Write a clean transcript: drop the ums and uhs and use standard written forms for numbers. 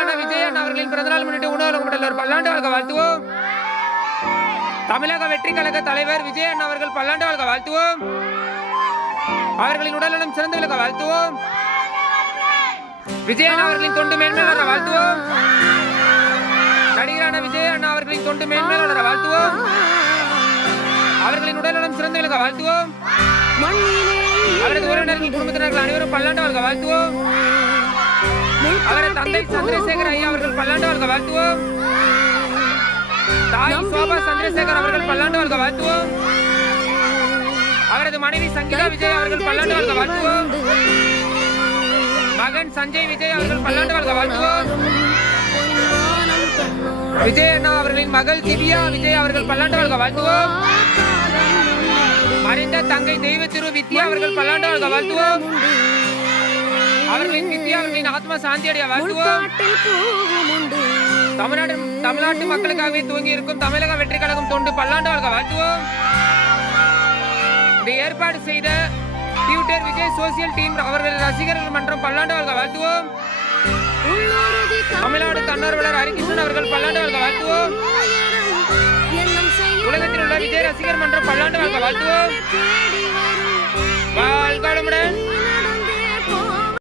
நடிகரான விஜயன் அவர்களின் பிறந்தநாள் முன்னிட்டு உணவு உடல் பல்லாண்டு வாழ்க வாழ்த்துவோம். தமிழக வெற்றி கழக தலைவர் விஜயன் அவர்கள் பல்லாண்டு வாழ்க வாழ்த்துவோம். அவர்களின் உடல்நலம் சிறந்து விளக்க வாழ்த்துவோம். விஜயன் அவர்களின் தொண்டு மேன்மேல் வளர வாழ்த்துவோம். நடிகரான விஜயன் அவர்களின் தொண்டு மேன்மேல் வளர வாழ்த்துவோம். அவர்களின் உடல்நலம் சிறந்து விளக்க வாழ்த்துவோம். அவரது உறவினர்கள் குடும்பத்தினர்கள் அனைவரும் பல்லாண்டு வாழ்க வாழ்த்துவோம். அவரது தந்தை சந்திரசேகர் ஐயா அவர்கள் பல்லாண்டு வாழ்க வாழ்த்துவோம். தாய் சோபா சந்திரசேகர் அவர்கள் பல்லாண்டு வாழ்க வாழ்த்துவோம். அவரது மனைவி சங்கீதா விஜய் அவர்கள் பல்லாண்டு வாழ்க வாழ்த்துவோம். மகன் சஞ்சய் விஜய் அவர்கள் பல்லாண்டு வாழ்க வாழ்த்துவோம். விஜய் அண்ணா அவர்களின் மகள் திவ்யா விஜய் அவர்கள் பல்லாண்டு வாழ்க வாழ்த்துவோம். மறைந்த தங்கை தெய்வ திரு வித்யா அவர்கள் பல்லாண்டு வாழ்க வாழ்த்துவோம். அவர்களின் வித்யா அவர்களின் ஆத்மா சாந்தி அடைய வாழ்த்துவோம். தமிழ்நாட்டு மக்களுக்காகவே துவங்கி இருக்கும் தமிழக வெற்றி கழகம் தொண்டு பல்லாண்டு வாழ்க வாழ்த்துவோம். இதை ஏற்பாடு செய்த ட்விட்டர் விஜய் சோசியல் டீம் அவர்கள் ரசிகர்கள் மன்றம் பல்லாண்டு வாழ்க வாழ்த்துவோம். தமிழ்நாடு தன்னார்வலர் ஹரிகிருஷ்ணன் அவர்கள் பல்லாண்டு வாழ்க வாழ்த்துவோம். உலகத்தில் உள்ள விஜய் ரசிகர் மன்றம் பல்லாண்டு வாழ்க வாழ்த்துவோம். வாழ்க வளமுடன்.